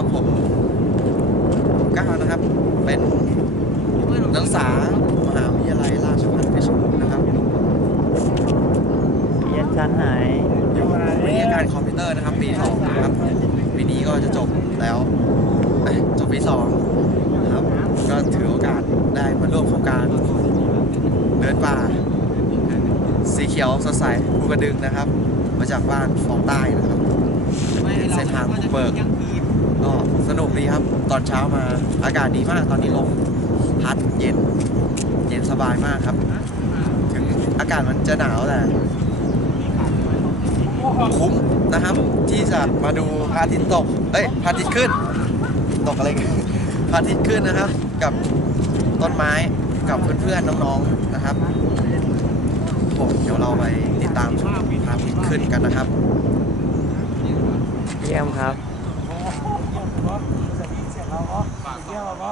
ครับผมก้าวนะครับ เป็นนักศึกษามหาวิทยาลัยราชภัฏเพชรบูรณ์นะครับเรียนชั้นไหนอยู่วิทยาการคอมพิวเตอร์นะครับ ปีสองนะครับปีนี้ก็จะจบแล้วเอ้ยจบปีสองนะครับ ก็ถือโอกาสได้มาร่วมโครงการเดินป่า สีเขียวสดใสภูกระดึงนะครับ มาจากบ้านฟองใต้นะครับเป็นเส้นทางบุกเบิก ก็สนุกดีครับ ตอนเช้ามาอากาศดีมาก ตอนนี้ลมพัดเย็น เย็นสบายมากครับ ถึงอากาศมันจะหนาวแต่คุ้มนะครับ ที่จะมาดูพระอาทิตย์ตก เอ้ยพระอาทิตย์ขึ้น ตกอะไรกันพระอาทิตย์ขึ้นนะครับ กับต้นไม้กับเพื่อนๆน้องๆนะครับผมเดี๋ยวเราไปติดตามชมพระอาทิตย์ขึ้นกันนะครับ เยี่ยมครับ เสียงเราก็เยี่ยมเราก็